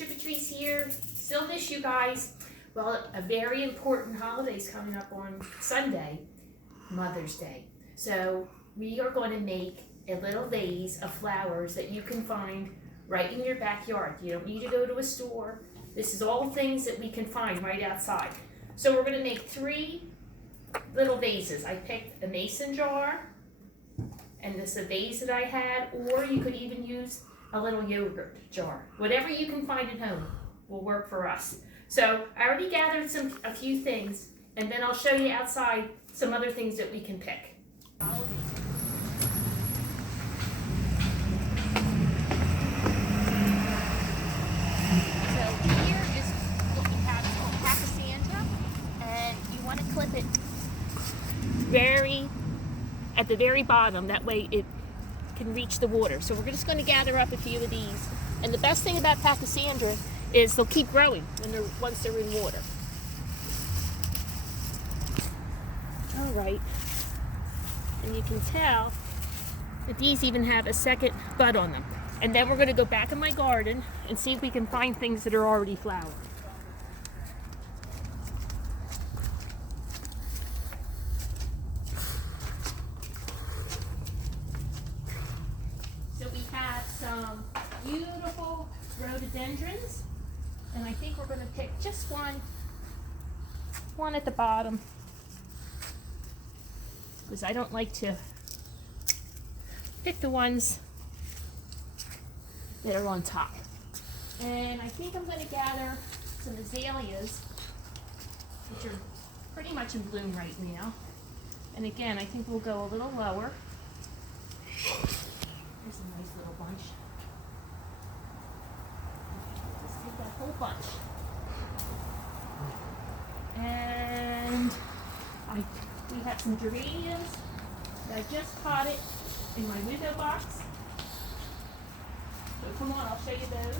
Tr.Patrice here. Still miss you guys. Well, a very important holiday is coming up on Sunday, Mother's Day. So we are going to make a little vase of flowers that you can find right in your backyard. You don't need to go to a store. This is all things that we can find right outside. So we're going to make 3 little vases. I picked a mason jar, and this is a vase that I had, or you could even use a little yogurt jar. Whatever you can find at home will work for us. So I already gathered a few things, and then I'll show you outside some other things that we can pick. So here is what we have. It's called pachysandra, and you want to clip it at the very bottom. That way it can reach the water. So we're just going to gather up a few of these. And the best thing about pachysandra is they'll keep growing once they're in water. All right. And you can tell that these even have a second bud on them. And then we're going to go back in my garden and see if we can find things that are already flowered. So we have some beautiful rhododendrons, and I think we're going to pick just one at the bottom, because I don't like to pick the ones that are on top. And I think I'm going to gather some azaleas, which are pretty much in bloom right now. And again, I think we'll go a little lower. There's a nice little bunch. Let's take that whole bunch. And we have some geraniums that I just potted in my window box. So come on, I'll show you those.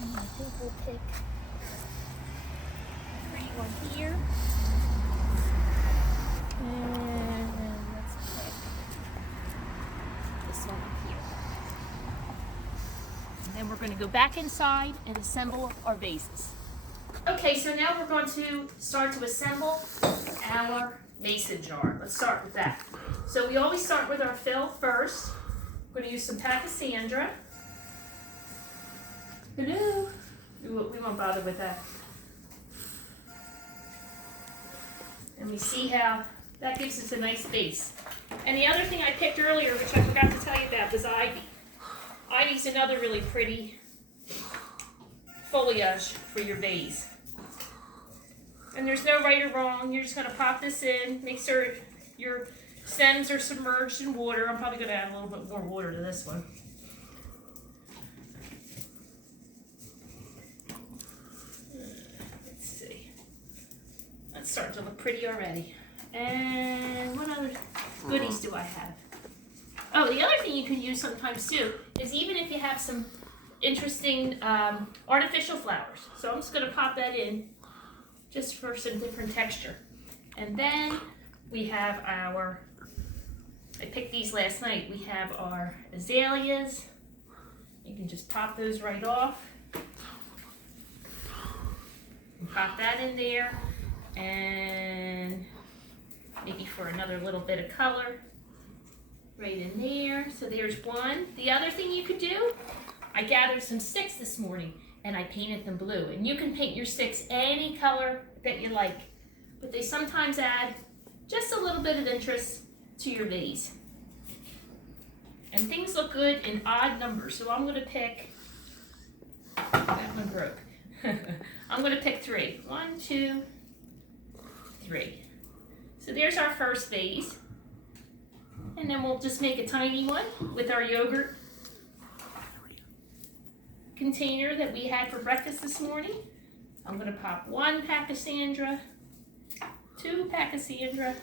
And I think we'll pick one here, and let's pick this one up here. And then we're going to go back inside and assemble our vases. Okay, so now we're going to start to assemble our mason jar. Let's start with that. So we always start with our fill first. We're going to use some pachysandra. Hello. We won't bother with that. And we see how that gives us a nice base. And the other thing I picked earlier, which I forgot to tell you about, was ivy. Ivy's another really pretty foliage for your vase. And there's no right or wrong. You're just going to pop this in, make sure your stems are submerged in water. I'm probably going to add a little bit more water to this one. Let's see. That's starting to look pretty already. And what other goodies do I have? Oh, the other thing you could use sometimes too is even if you have some interesting artificial flowers. So I'm just going to pop that in just for some different texture. And then we have I picked these last night. We have our azaleas. You can just pop those right off. And pop that in there. And maybe for another little bit of color right in there. So there's one. The other thing you could do, I gathered some sticks this morning and I painted them blue. And you can paint your sticks any color that you like, but they sometimes add just a little bit of interest to your vase. And things look good in odd numbers. So I'm going to pick, that one broke. I'm going to pick 3. 1, 2, 3. So there's our first vase. And then we'll just make a tiny one with our yogurt container that we had for breakfast this morning. I'm going to pop 1 pachysandra, 2 pachysandra,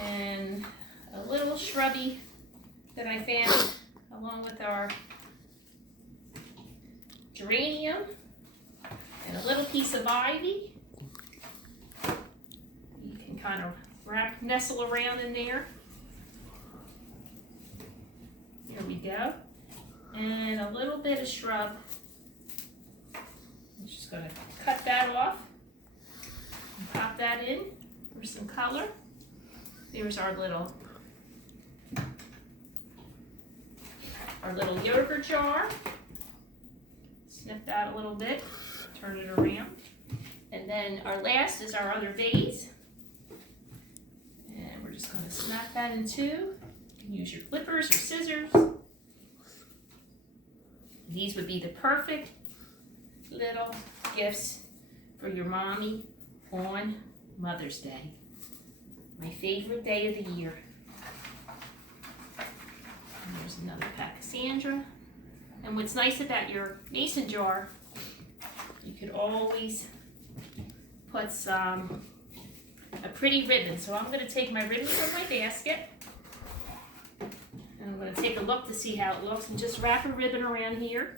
and a little shrubby that I found along with our geranium, and a little piece of ivy. You can kind of nestle around in there. There we go. And a little bit of shrub. I'm just going to cut that off and pop that in for some color. There's our little yogurt jar. Snip that a little bit, turn it around. And then our last is our other vase. And we're just going to snap that in two. You can use your clippers or scissors. These would be the perfect little gifts for your mommy on Mother's Day. My favorite day of the year. And there's another pachysandra. And what's nice about your mason jar, you could always put a pretty ribbon. So I'm going to take my ribbon from my basket. And I'm going to take a look to see how it looks and just wrap a ribbon around here.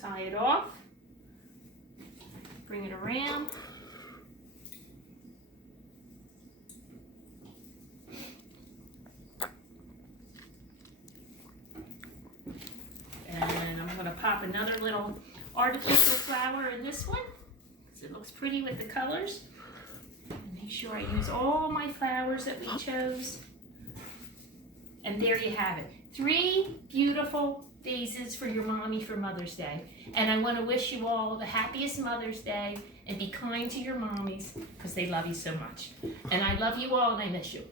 Tie it off. Bring it around. And I'm going to pop another little artificial flower in this one because it looks pretty with the colors. And make sure I use all my flowers that we chose. And there you have it. 3 beautiful vases for your mommy for Mother's Day. And I want to wish you all the happiest Mother's Day and be kind to your mommies because they love you so much. And I love you all and I miss you.